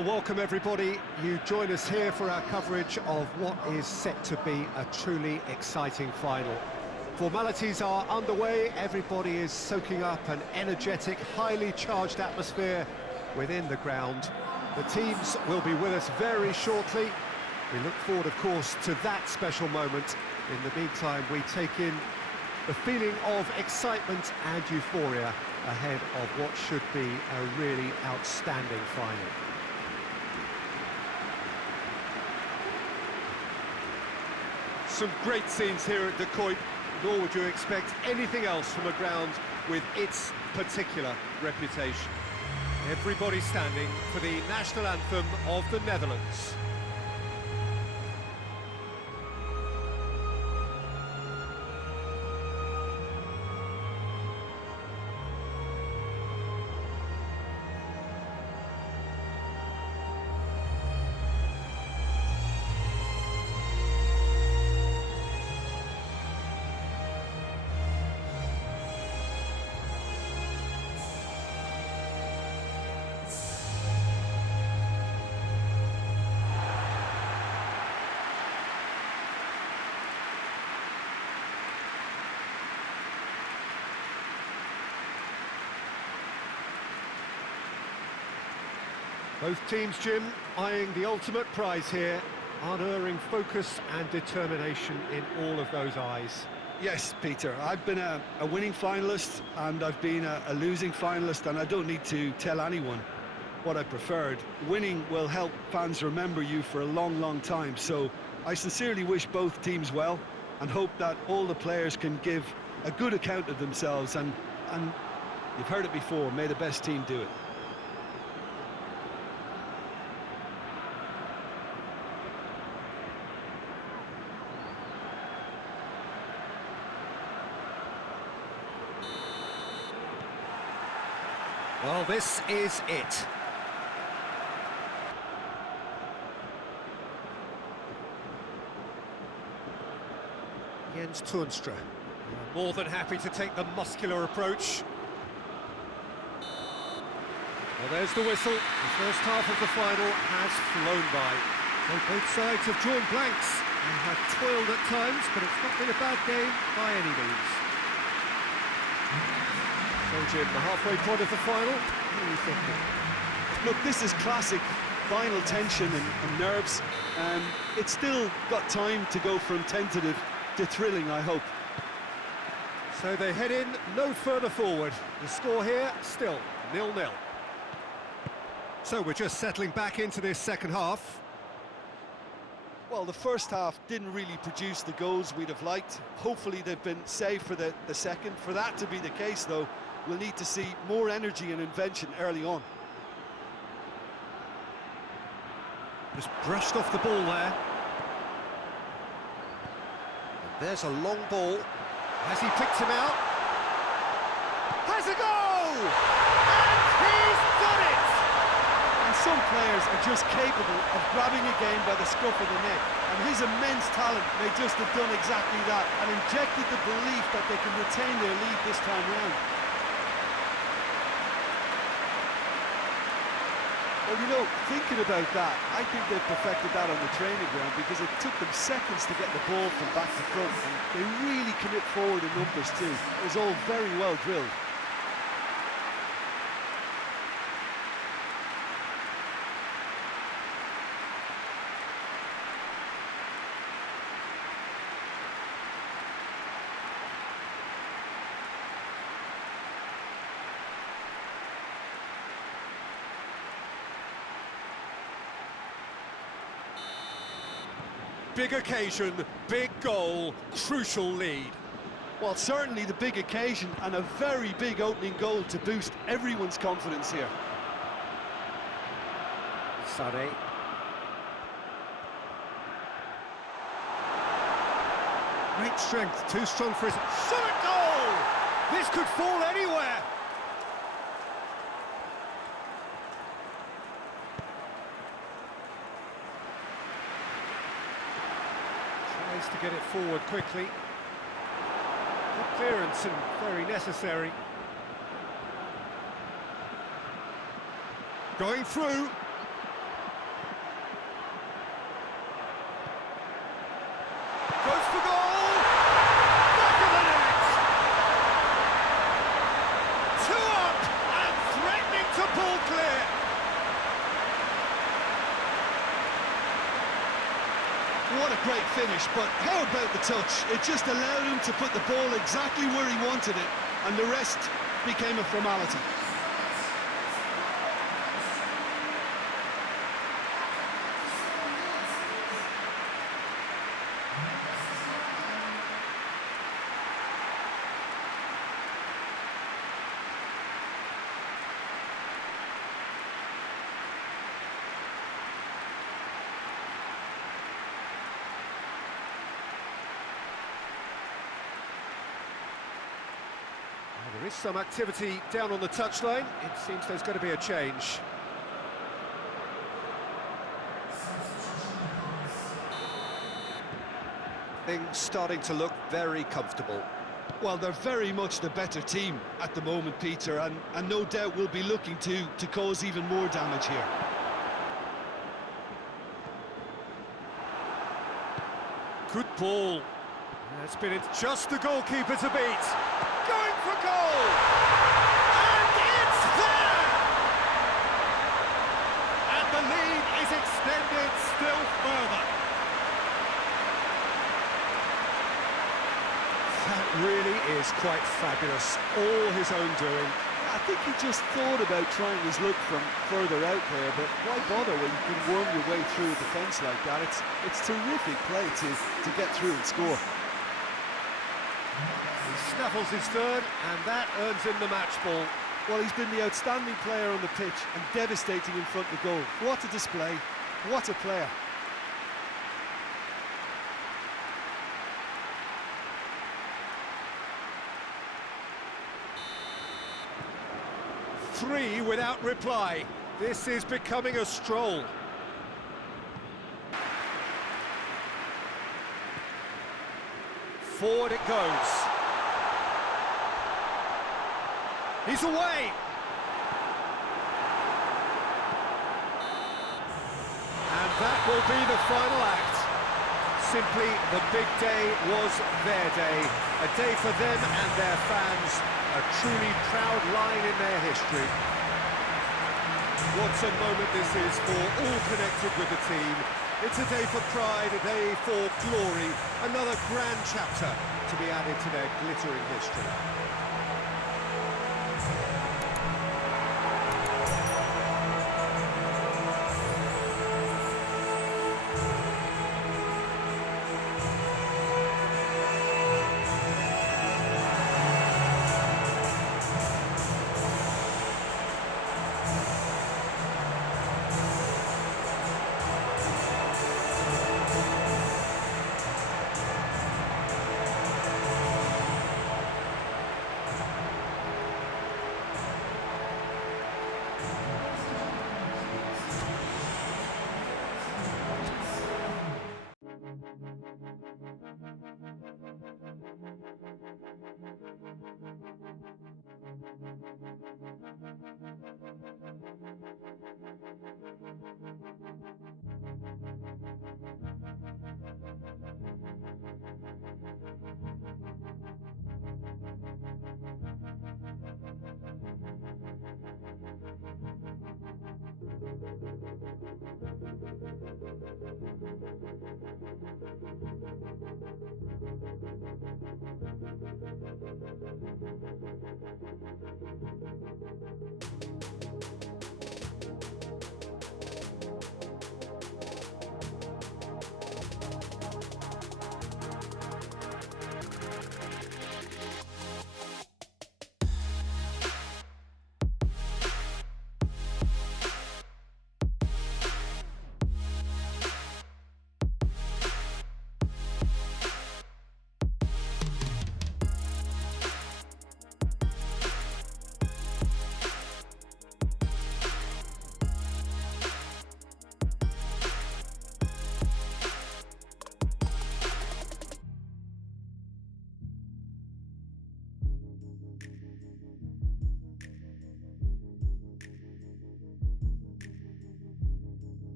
Well, welcome everybody. You join us here for our coverage of what is set to be a truly exciting final. Formalities are underway, everybody is soaking up an energetic, highly charged atmosphere within the ground. The teams will be with us very shortly. We look forward, of course, to that special moment. In the meantime, we take in the feeling of excitement and euphoria ahead of what should be a really outstanding final. Some great scenes here at De Kuip, nor would you expect anything else from a ground with its particular reputation. Everybody standing for the national anthem of the Netherlands. Both teams, Jim, eyeing the ultimate prize here, unerring focus and determination in all of those eyes. Yes, Peter, I've been a winning finalist and I've been a losing finalist, and I don't need to tell anyone what I preferred. Winning will help fans remember you for a long, long time, so I sincerely wish both teams well and hope that all the players can give a good account of themselves, and you've heard it before, may the best team do it. Well, this is it. Jens Toornstra. More than happy to take the muscular approach. Well, there's the whistle. The first half of the final has flown by. So both sides have drawn blanks and have toiled at times, but it's not been a bad game by any means. So, Jim, the halfway point of the final, what are you thinking? Look, this is classic final tension and nerves. It's still got time to go from tentative to thrilling, I hope. So they head in no further forward. The score here, still 0-0. So we're just settling back into this second half. Well, the first half didn't really produce the goals we'd have liked. Hopefully they've been saved for the second. For that to be the case, though, we'll need to see more energy and invention early on. Just brushed off the ball there. And there's a long ball. Has he picked him out? Has a goal! And he's done it! And some players are just capable of grabbing a game by the scruff of the neck. And his immense talent may just have done exactly that and injected the belief that they can retain their lead this time round. Well, you know, thinking about that, I think they've perfected that on the training ground, because it took them seconds to get the ball from back to front, and they really commit forward in numbers too. It was all very well drilled. Big occasion, big goal, crucial lead. Well, certainly the big occasion and a very big opening goal to boost everyone's confidence here. Sané. Great strength, too strong for his... Shot goal! This could fall anywhere! To get it forward quickly. Good clearance and very necessary. Going through. great finish, but how about the touch? It just allowed him to put the ball exactly where he wanted it, and the rest became a formality. There is some activity down on the touchline. It seems there's going to be a change. Things starting to look very comfortable. Well, they're very much the better team at the moment, Peter, and no doubt will be looking to cause even more damage here. Good ball. It's been just the goalkeeper to beat. Going for goal! And it's there! And the lead is extended still further. That really is quite fabulous. All his own doing. I think he just thought about trying his luck from further out there, but why bother when you can worm your way through a defence like that? It's terrific play to get through and score. He snaffles his third, and that earns him the match ball. Well, he's been the outstanding player on the pitch and devastating in front of the goal. What a display, what a player. Three without reply. This is becoming a stroll. Forward it goes. He's away! And that will be the final act. Simply, the big day was their day. A day for them and their fans. A truly proud line in their history. What a moment this is for all connected with the team. It's a day for pride, a day for glory. Another grand chapter to be added to their glittering history.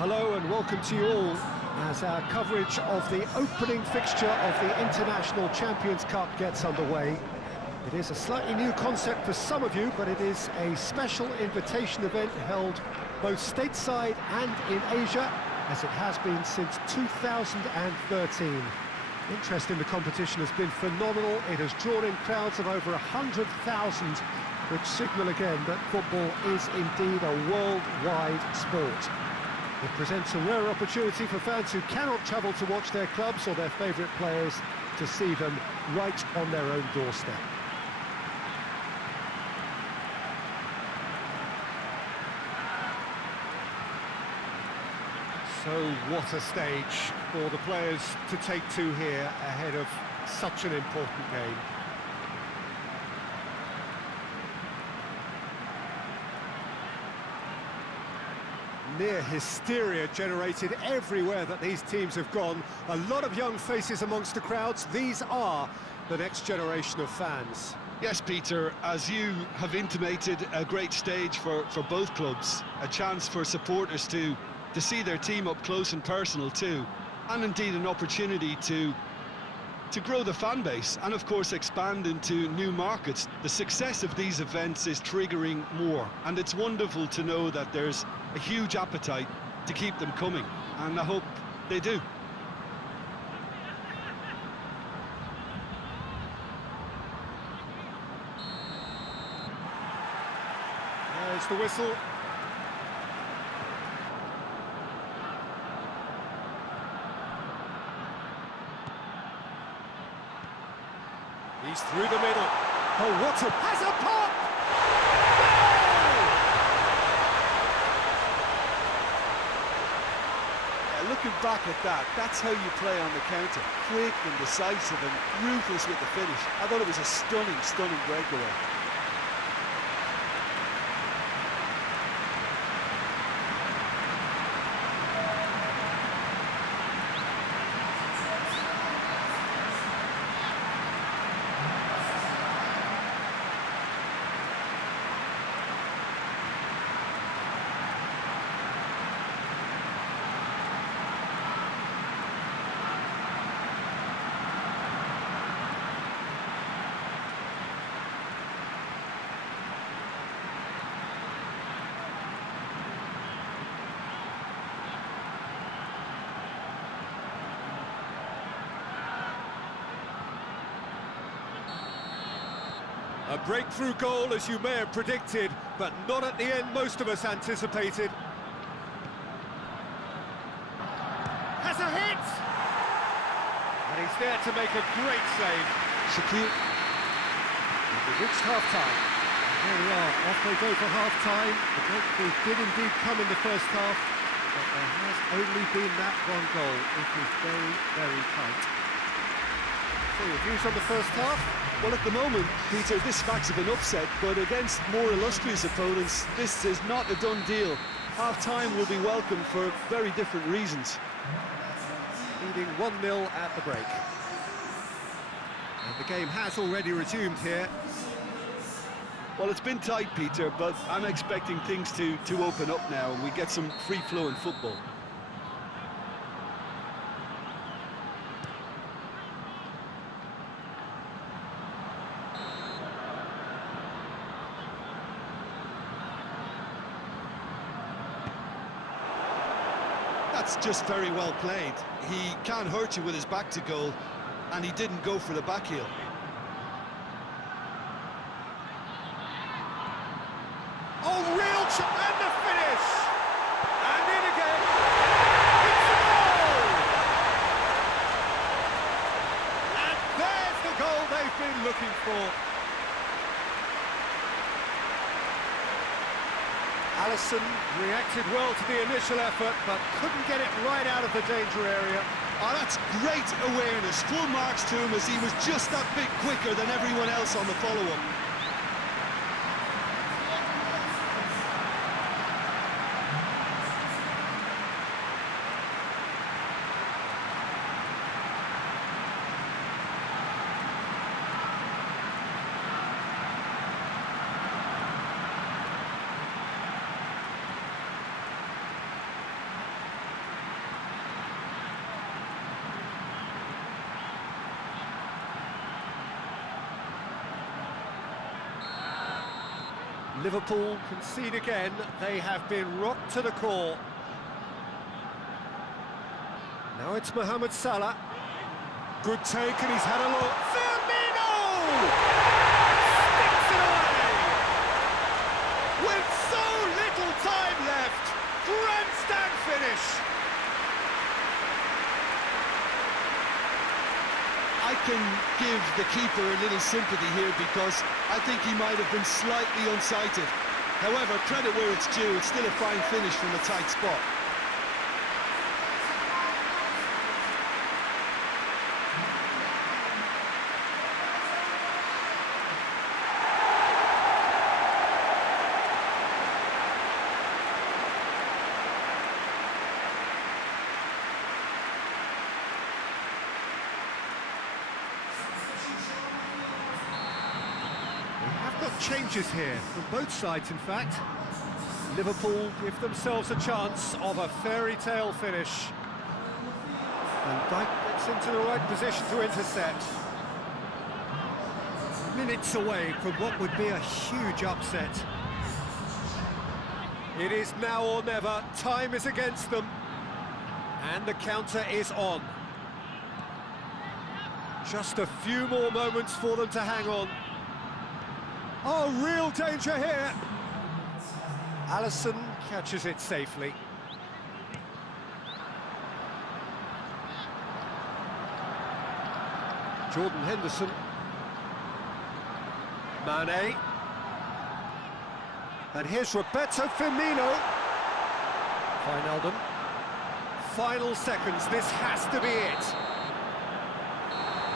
Hello and welcome to you all as our coverage of the opening fixture of the International Champions Cup gets underway. It is a slightly new concept for some of you, but it is a special invitation event held both stateside and in Asia, as it has been since 2013. Interest in the competition has been phenomenal. It has drawn in crowds of over 100,000, which signal again that football is indeed a worldwide sport. It presents a rare opportunity for fans who cannot travel to watch their clubs or their favourite players to see them right on their own doorstep. So what a stage for the players to take to here ahead of such an important game. Near hysteria generated everywhere that these teams have gone. A lot of young faces amongst the crowds. These are the next generation of fans. Yes, Peter, as you have intimated, a great stage for both clubs. A chance for supporters to see their team up close and personal too. And indeed an opportunity to grow the fan base and of course expand into new markets. The success of these events is triggering more, and it's wonderful to know that there's a huge appetite to keep them coming, and I hope they do. There's the whistle. He's through the middle. Oh, what a... has a pop! Yeah, looking back at that, that's how you play on the counter. Quick and decisive and ruthless with the finish. I thought it was a stunning, stunning breakaway. A breakthrough goal, as you may have predicted, but not at the end most of us anticipated. Has a hit! And he's there to make a great save. Shaquille. We've reached half-time. There we are, off they go for half-time. The breakthrough did indeed come in the first half, but there has only been that one goal. It is very, very tight. So your views on the first half? Well, at the moment, Peter, this smacks of an upset, but against more illustrious opponents, this is not a done deal. Half-time will be welcome for very different reasons. Leading 1-0 at the break. And the game has already resumed here. Well, it's been tight, Peter, but I'm expecting things to open up now and we get some free-flowing football. That's just very well played. He can't hurt you with his back to goal, and he didn't go for the back heel. Oh, real and the finish! And in again! It's a goal! Alisson reacted well to the initial effort, but couldn't get it right out of the danger area. Oh, that's great awareness. Full marks to him as he was just that bit quicker than everyone else on the follow-up. Liverpool concede again. They have been rocked to the core. Now it's Mohamed Salah. Good take, and he's had a look. Firmino! Sticks it away! With so little time left. Grandstand finish. I can give the keeper a little sympathy here because I think he might have been slightly unsighted. However, credit where it's due, it's still a fine finish from a tight spot. Changes here from both sides, in fact. Liverpool give themselves a chance of a fairy tale finish. And Dijk gets into the right position to intercept. Minutes away from what would be a huge upset. It is now or never. Time is against them. And the counter is on. Just a few more moments for them to hang on. Oh, real danger here. Alisson catches it safely. Jordan Henderson. Mane. And here's Roberto Firmino. Wijnaldum. Final seconds, this has to be it.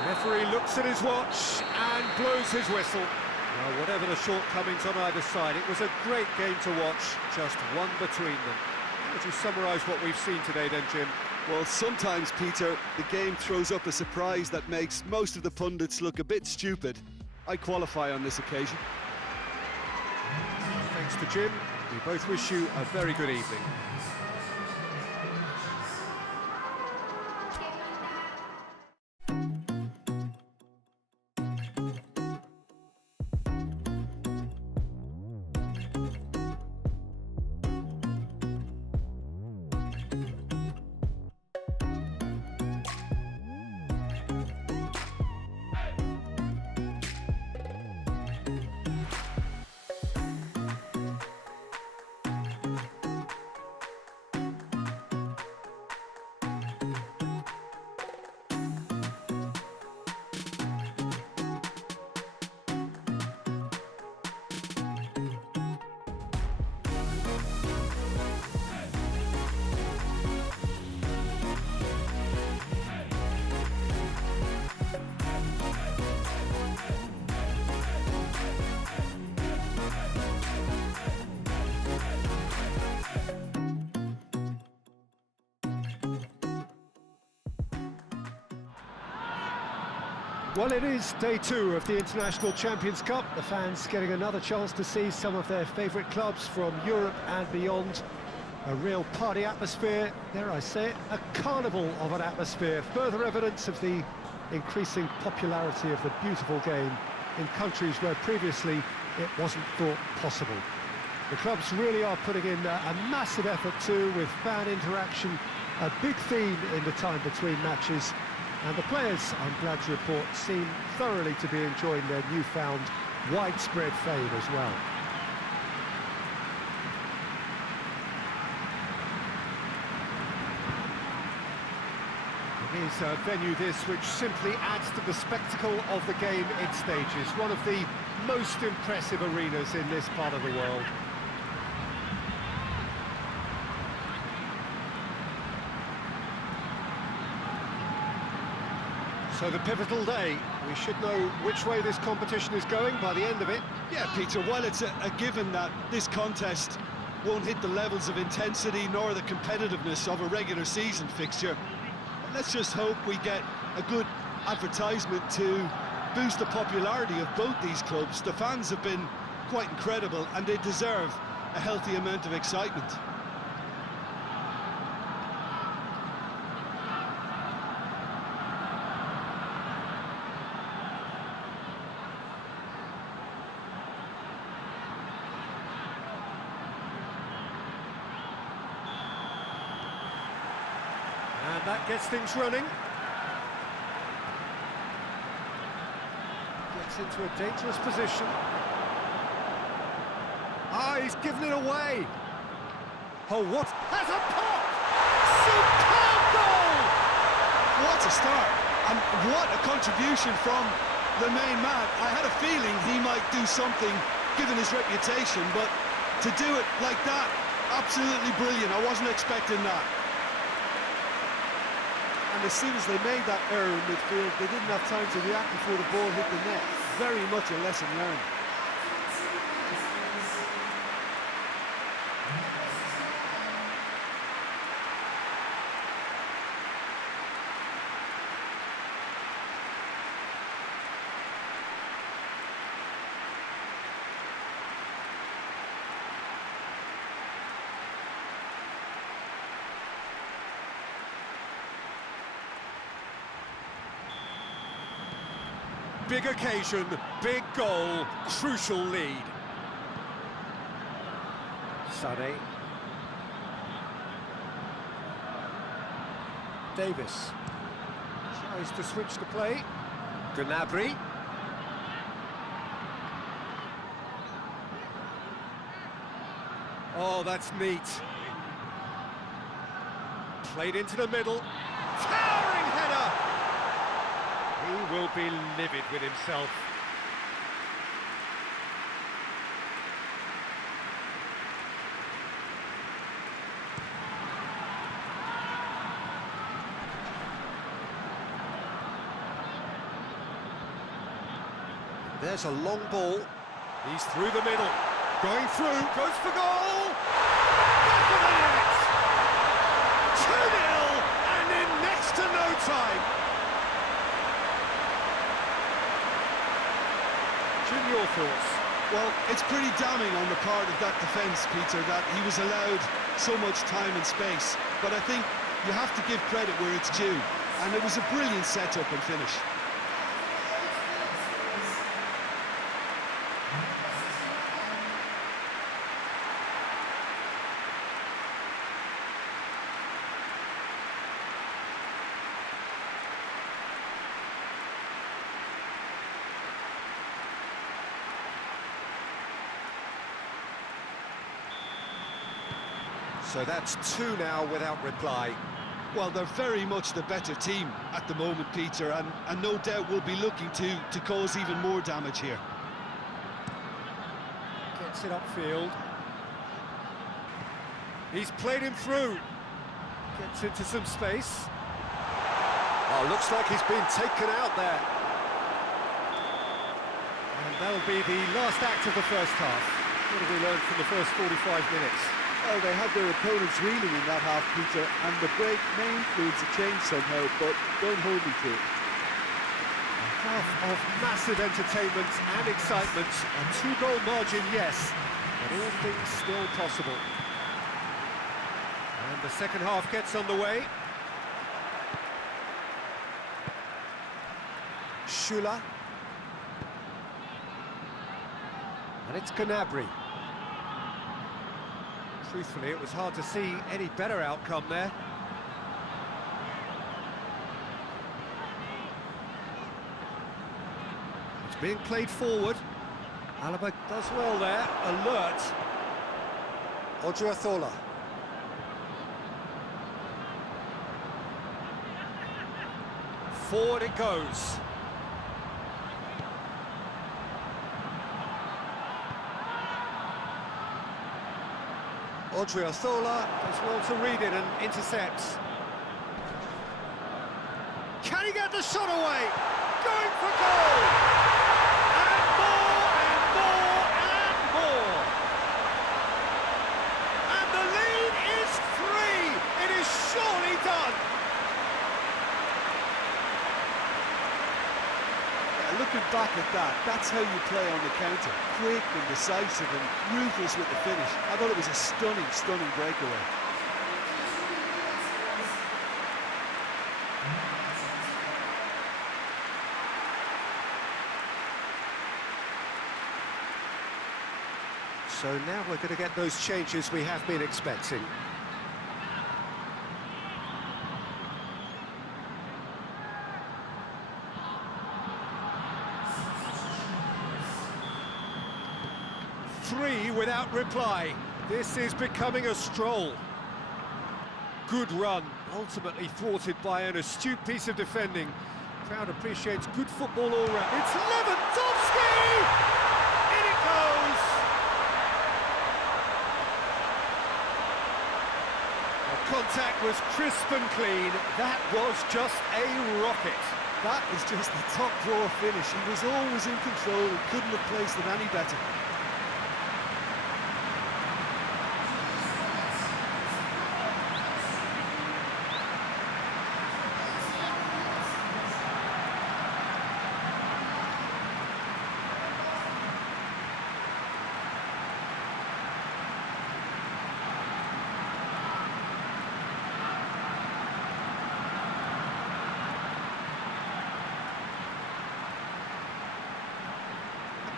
The referee looks at his watch and blows his whistle. Well, whatever the shortcomings on either side, it was a great game to watch, just one between them. How would you summarise what we've seen today then, Jim? Well, sometimes, Peter, the game throws up a surprise that makes most of the pundits look a bit stupid. I qualify on this occasion. Thanks to Jim. We both wish you a very good evening. Well, it is day 2 of the International Champions Cup. The fans getting another chance to see some of their favourite clubs from Europe and beyond. A real party atmosphere, dare I say it, a carnival of an atmosphere. Further evidence of the increasing popularity of the beautiful game in countries where previously it wasn't thought possible. The clubs really are putting in a massive effort too, with fan interaction, a big theme in the time between matches. And the players, I'm glad to report, seem thoroughly to be enjoying their newfound widespread fame as well. It is a venue this which simply adds to the spectacle of the game it stages. One of the most impressive arenas in this part of the world. So the pivotal day, we should know which way this competition is going by the end of it. Yeah, Peter, while it's a given that this contest won't hit the levels of intensity nor the competitiveness of a regular season fixture, let's just hope we get a good advertisement to boost the popularity of both these clubs. The fans have been quite incredible and they deserve a healthy amount of excitement. And that gets things running. Gets into a dangerous position. Ah, he's given it away. Oh, what? Has a pop! Superb goal! What a start, and what a contribution from the main man. I had a feeling he might do something given his reputation, but to do it like that, absolutely brilliant. I wasn't expecting that. And as soon as they made that error in midfield, they didn't have time to react before the ball hit the net. Very much a lesson learned. Big occasion, big goal, crucial lead. Sané. Davis tries to switch the play. Gnabry. Oh, that's neat. Played into the middle. Towering header! He will be livid with himself. There's a long ball. He's through the middle. Going through. Goes for goal! Back of the net! 2-0 and in next to no time. Jim, your thoughts? Well, it's pretty damning on the part of that defence, Peter, that he was allowed so much time and space. But I think you have to give credit where it's due. And it was a brilliant setup and finish. So that's two now without reply. Well, they're very much the better team at the moment, Peter, and no doubt will be looking to cause even more damage here. Gets it upfield. He's played him through. Gets into some space. Oh, looks like he's been taken out there. And that'll be the last act of the first half. What have we learned from the first 45 minutes? Well, they had their opponents reeling in that half, Peter, and the break may influence a change somehow, but don't hold me to it. A half of massive entertainment and excitement. A two-goal margin, yes, but all things still possible. And the second half gets underway. Schüller. And it's Gnabry. Truthfully, it was hard to see any better outcome there. It's being played forward. Alaba does well there, alert. Odriozola. Forward it goes. Odriozola does well to read it and intercepts. Can he get the shot away? Going for goal! And more, and more, and more! And the lead is 3! It is surely done! Yeah, looking back at that, that's how you play on the counter. Quick and decisive and ruthless with the finish. I thought it was a stunning, stunning breakaway. So now we're going to get those changes we have been expecting. Three without reply. This is becoming a stroll. Good run, ultimately thwarted by an astute piece of defending. Crowd appreciates good football all round. It's Lewandowski! In it goes! The contact was crisp and clean. That was just a rocket. That is just the top drawer finish. He was always in control and couldn't have placed it any better.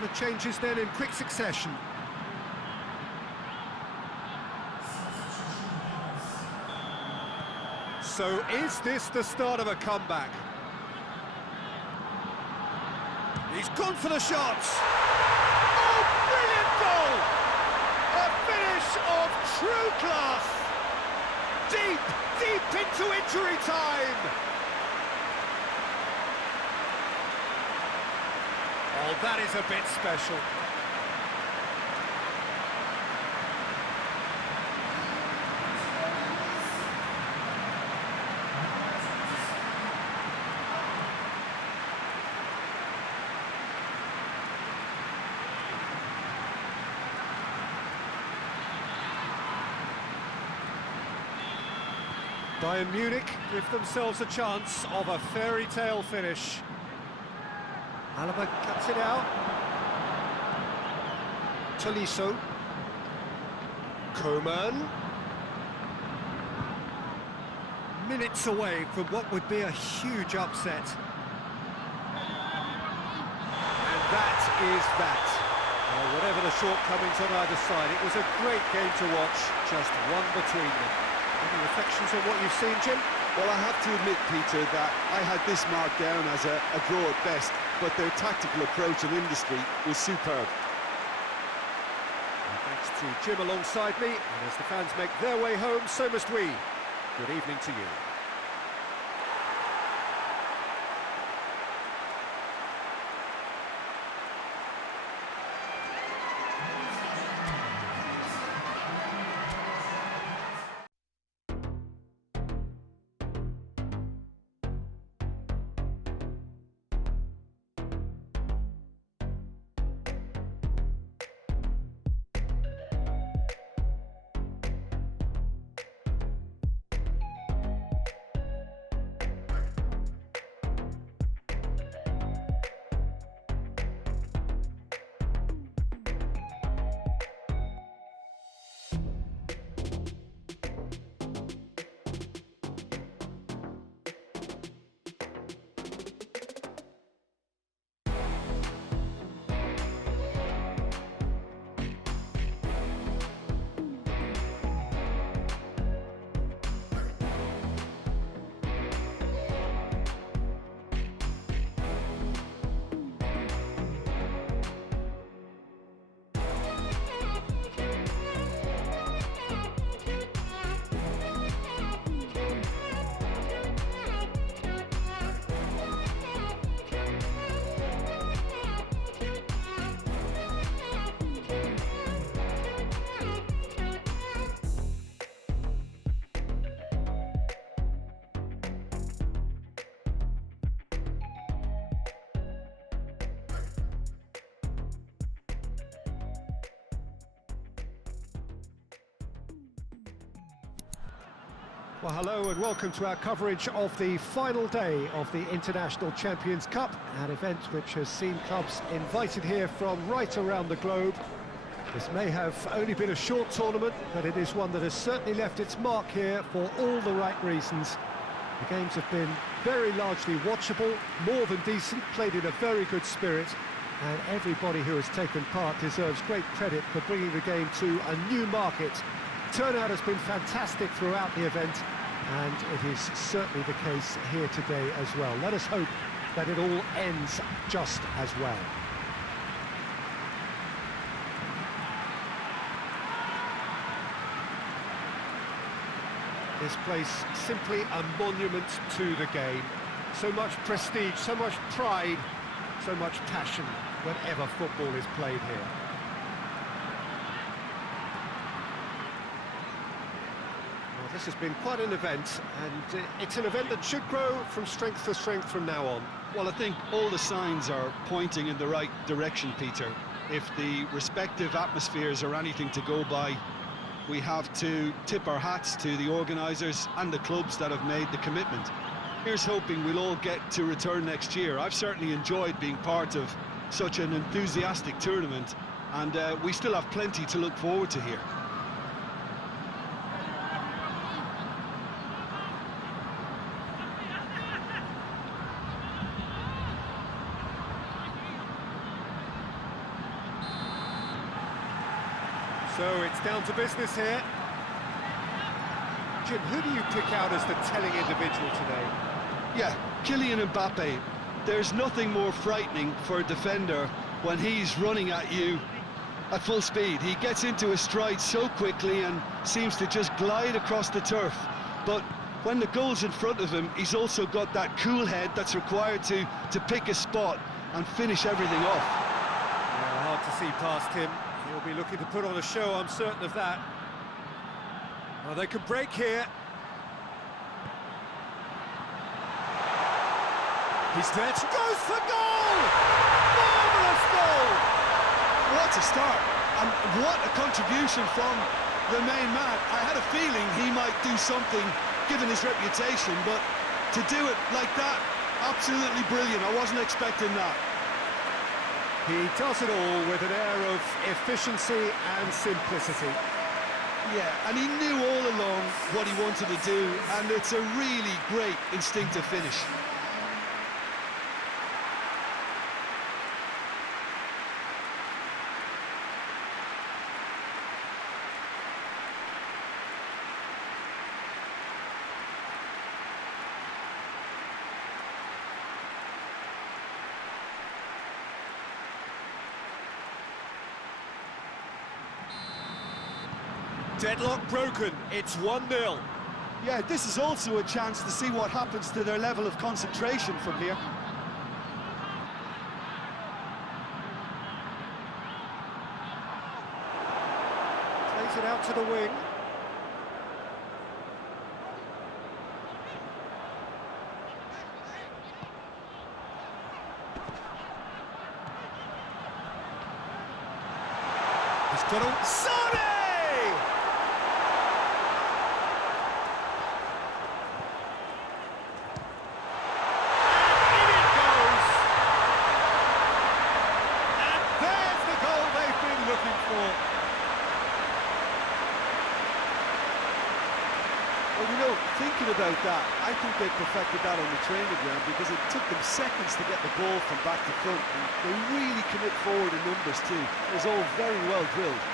The changes then in quick succession. So is this the start of a comeback? He's gone for the shots! Oh, brilliant goal! A finish of true class! Deep, deep into injury time! Oh, that is a bit special. Bayern Munich give themselves a chance of a fairy tale finish. Alaba cuts it out. Tolisso. Coman. Minutes away from what would be a huge upset. And that is that. Well, whatever the shortcomings on either side, it was a great game to watch, just one between them. Any reflections on what you've seen, Jim? Well, I have to admit, Peter, that I had this marked down as a draw at best, but their tactical approach and industry was superb. And thanks to Jim alongside me, and as the fans make their way home, so must we. Good evening to you. Well, hello and welcome to our coverage of the final day of the International Champions Cup, an event which has seen clubs invited here from right around the globe. This may have only been a short tournament, but it is one that has certainly left its mark here for all the right reasons. The games have been very largely watchable, more than decent, played in a very good spirit, and everybody who has taken part deserves great credit for bringing the game to a new market. Turnout has been fantastic throughout the event, and it is certainly the case here today as well. Let us hope that it all ends just as well. This place simply a monument to the game. So much prestige, so much pride, so much passion whenever football is played here. Well, this has been quite an event, and it's an event that should grow from strength to strength from now on. Well, I think all the signs are pointing in the right direction, Peter. If the respective atmospheres are anything to go by, we have to tip our hats to the organisers and the clubs that have made the commitment. Here's hoping we'll all get to return next year. I've certainly enjoyed being part of such an enthusiastic tournament, and we still have plenty to look forward to here. So it's down to business here. Jim, who do you pick out as the telling individual today? Yeah, Kylian Mbappe. There's nothing more frightening for a defender when he's running at you at full speed. He gets into his stride so quickly and seems to just glide across the turf. But when the goal's in front of him, he's also got that cool head that's required to pick a spot and finish everything off. Yeah, hard to see past him. He'll be looking to put on a show, I'm certain of that. Well, they could break here. He's there, goes for goal! Marvellous goal! What a start, and what a contribution from the main man. I had a feeling he might do something, given his reputation, but to do it like that, absolutely brilliant. I wasn't expecting that. He does it all with an air of efficiency and simplicity. Yeah, and he knew all along what he wanted to do, and it's a really great instinctive finish. Deadlock broken, it's 1-0. Yeah, this is also a chance to see what happens to their level of concentration from here. Plays it out to the wing. He's got on Sane! Well, you know, thinking about that, I think they perfected that on the training ground because it took them seconds to get the ball from back to front, and they really commit forward in numbers too. It was all very well drilled.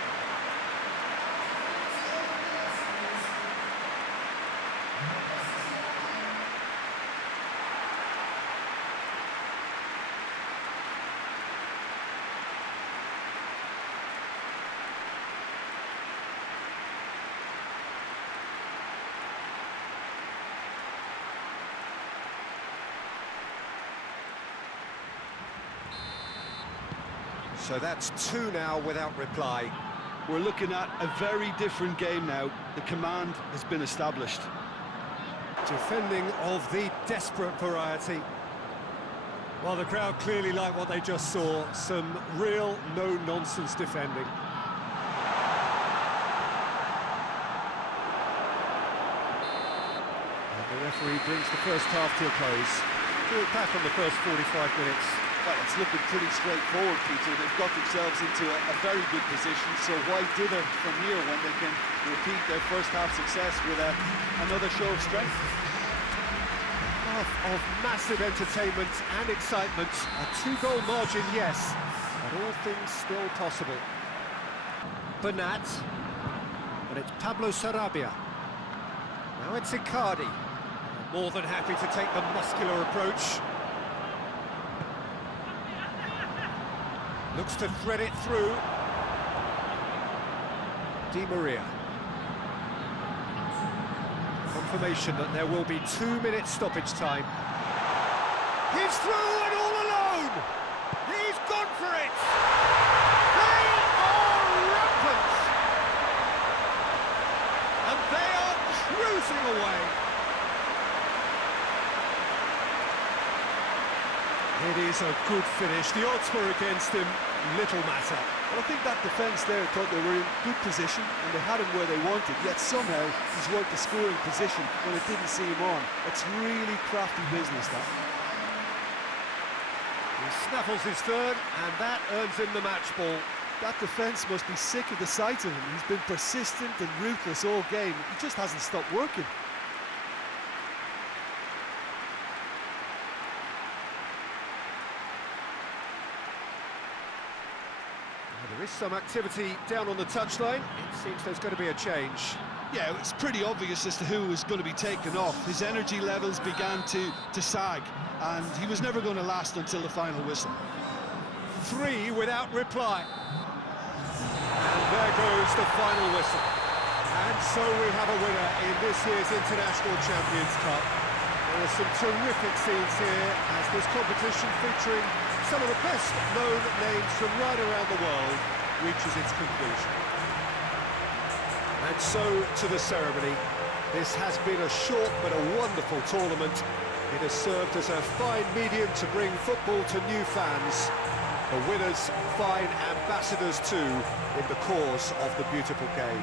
So that's 2 now without reply. We're looking at a very different game now. The command has been established. Defending of the desperate variety. Well, the crowd clearly like what they just saw. Some real no-nonsense defending. referee brings the first half to a close. We'll back on the first 45 minutes. Well, it's looking pretty straightforward, Peter. They've got themselves into a very good position, so why dither from here when they can repeat their first half success with another show of strength? Half of massive entertainment and excitement. A 2-goal margin, yes, but all things still possible. Bernat, and it's Pablo Sarabia. Now it's Icardi. More than happy to take the muscular approach. Looks to thread it through. Di Maria. Confirmation that there will be 2 minutes stoppage time. He's through and all alone! He's gone for it! They are rampant! And they are cruising away! It is a good finish. The odds were against him, little matter. Well, I think that defence there thought they were in good position and they had him where they wanted, yet somehow he's worked the scoring position when it didn't see him on. It's really crafty business, that. He snaffles his third, and that earns him the match ball. That defence must be sick of the sight of him. He's been persistent and ruthless all game. He just hasn't stopped working. There is some activity down on the touchline. It seems there's going to be a change. Yeah, it's pretty obvious as to who was going to be taken off. His energy levels began to sag, and he was never going to last until the final whistle. 3 without reply. And there goes the final whistle. And so we have a winner in this year's International Champions Cup. There are some terrific scenes here as this competition featuring some of the best known names from right around the world reaches its conclusion. And so to the ceremony. This has been a short but a wonderful tournament. It has served as a fine medium to bring football to new fans. The winners, fine ambassadors too, in the cause of the beautiful game.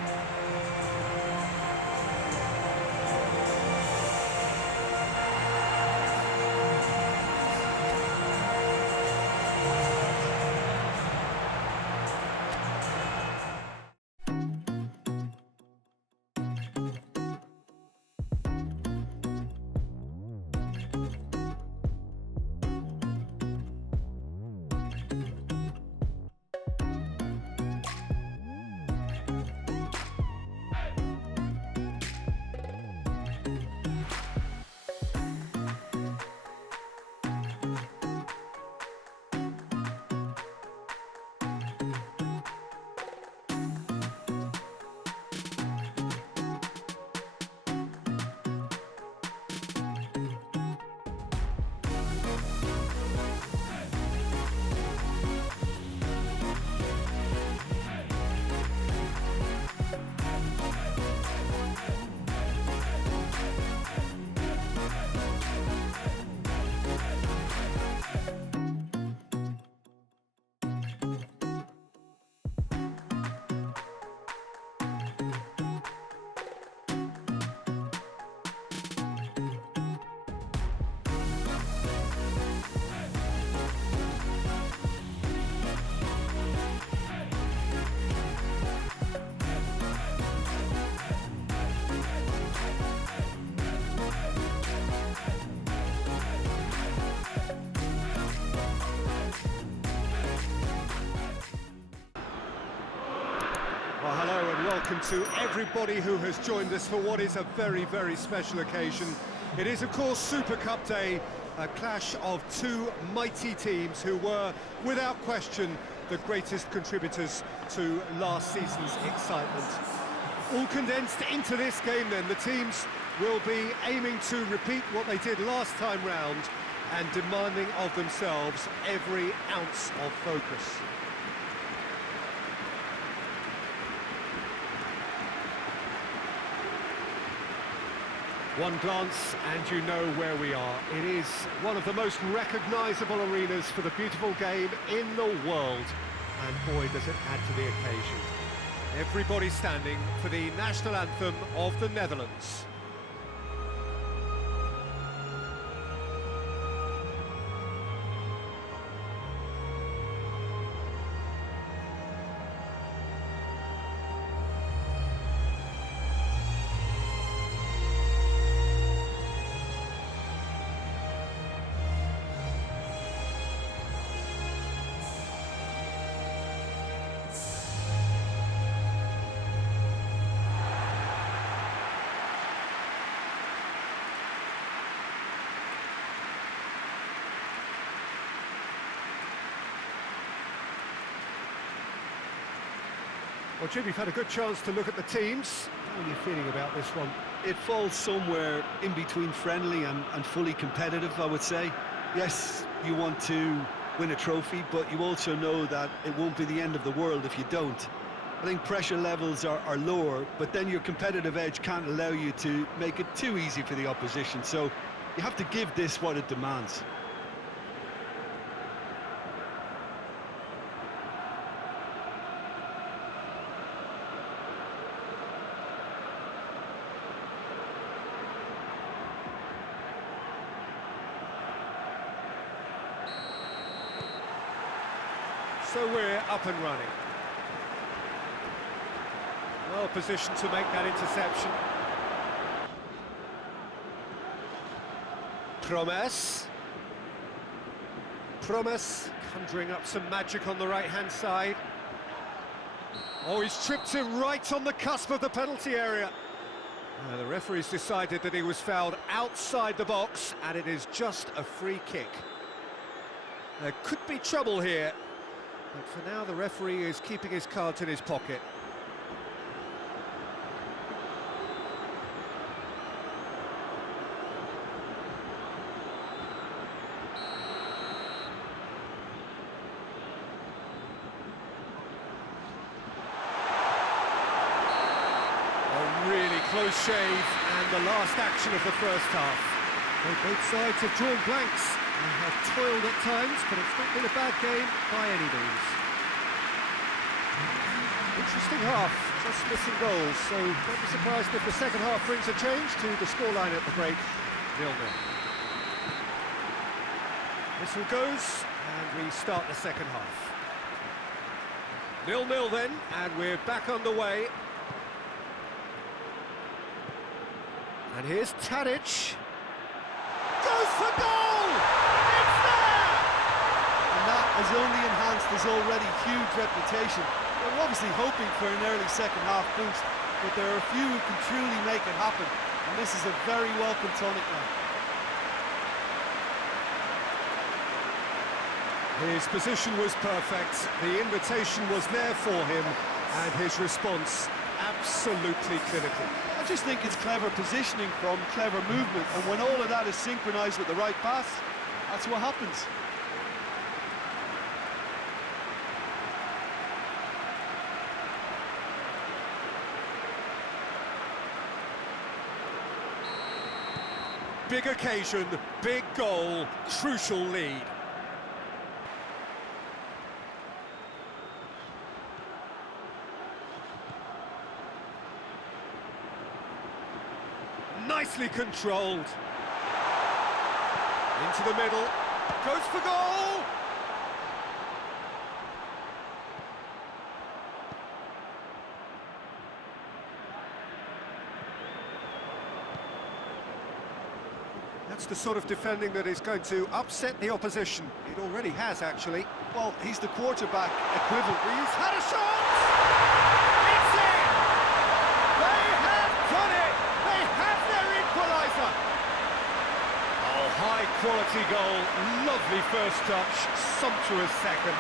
Well, hello and welcome to everybody who has joined us for what is a very, very special occasion. It is, of course, Super Cup Day, a clash of two mighty teams who were, without question, the greatest contributors to last season's excitement. All condensed into this game then, the teams will be aiming to repeat what they did last time round and demanding of themselves every ounce of focus. One glance and you know where we are. It is one of the most recognisable arenas for the beautiful game in the world. And boy, does it add to the occasion. Everybody standing for the national anthem of the Netherlands. Jim, you've had a good chance to look at the teams. How are you feeling about this one? It falls somewhere in between friendly and fully competitive, I would say. Yes, you want to win a trophy, but you also know that it won't be the end of the world if you don't. I think pressure levels are lower, but then your competitive edge can't allow you to make it too easy for the opposition, so you have to give this what it demands. So we're up and running. Well positioned to make that interception. Promes conjuring up some magic on the right-hand side. Oh, he's tripped him right on the cusp of the penalty area. The referee's decided that he was fouled outside the box, and it is just a free kick. There could be trouble here, but for now the referee is keeping his cards in his pocket. Really close shave, and the last action of the first half. Well, both sides have drawn blanks and have toiled at times, but it's not been a bad game by any means. Interesting half, just missing goals, so don't be surprised if the second half brings a change to the scoreline at the break, 0-0. Whistle goes, and we start the second half. 0-0 then, and we're back underway. And here's Tadic. Goes for goal! It's there! And that has only enhanced his already huge reputation. They were obviously hoping for an early second half boost, but there are a few who can truly make it happen, and this is a very welcome tonic now. His position was perfect, the invitation was there for him, and his response absolutely clinical. I just think it's clever positioning from clever movement, and when all of that is synchronised with the right pass, that's what happens. Big occasion, big goal, crucial lead. Nicely controlled. Into the middle. Goes for goal! That's the sort of defending that is going to upset the opposition. It already has, actually. Well, he's the quarterback equivalent. He's had a shot! It's in! They have done it! They have their equaliser! Oh, high-quality goal. Lovely first touch, sumptuous second.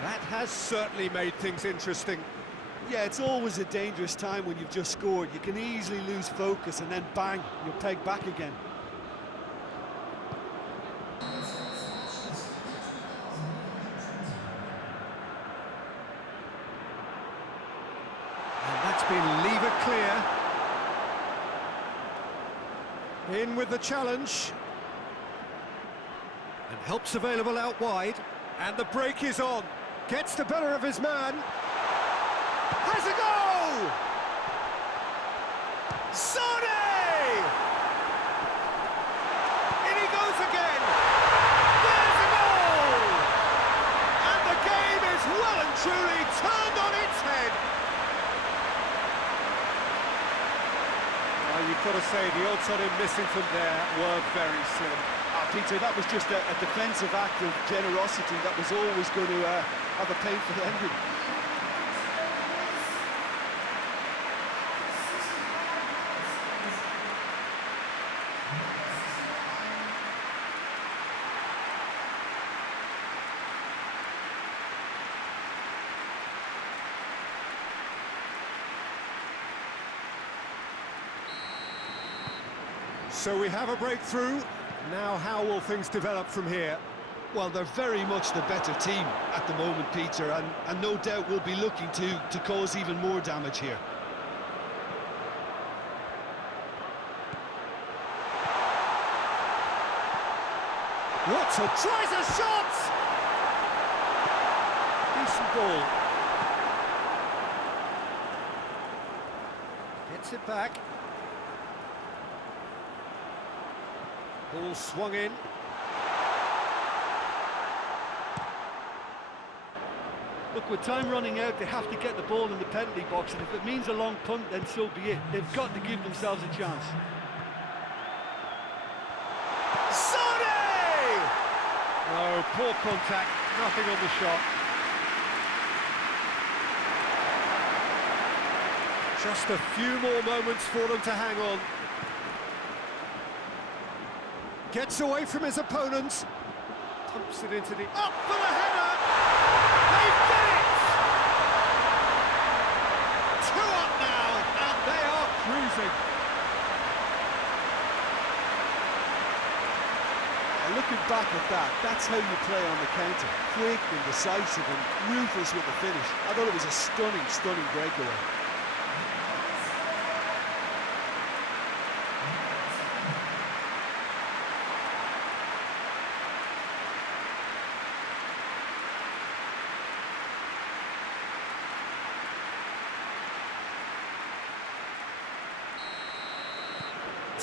That has certainly made things interesting. Yeah, it's always a dangerous time when you've just scored. You can easily lose focus and then bang, you're pegged back again. And that's been lever clear. In with the challenge. And help's available out wide. And the break is on. Gets the better of his man. Has a go! Sane! In he goes again. There's a goal! And the game is well and truly turned on its head. I you've got to say the odds on him missing from there were very slim. Peter, that was just a defensive act of generosity that was always going to have a painful ending. So we have a breakthrough. Now how will things develop from here? Well, they're very much the better team at the moment, Peter, and no doubt will be looking to cause even more damage here. What a tries a shot! Decent ball. Gets it back. Ball swung in. Look, with time running out, they have to get the ball in the penalty box, and if it means a long punt, then so be it. They've got to give themselves a chance. Sane! Oh, poor contact, nothing on the shot. Just a few more moments for them to hang on. Gets away from his opponents. Pumps it into the... Up for the header! They've done it! 2 up now, and they are cruising. Looking back at that, that's how you play on the counter. Quick and decisive and ruthless with the finish. I thought it was a stunning, stunning breakaway.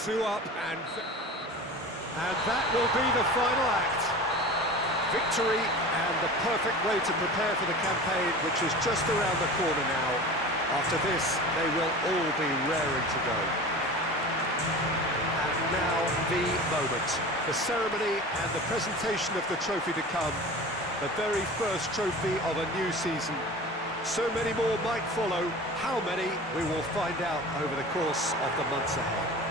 Two up, and that will be the final act. Victory and the perfect way to prepare for the campaign, which is just around the corner now. After this, they will all be raring to go. And now the moment, the ceremony and the presentation of the trophy to come. The very first trophy of a new season. So many more might follow. How many, we will find out over the course of the months ahead.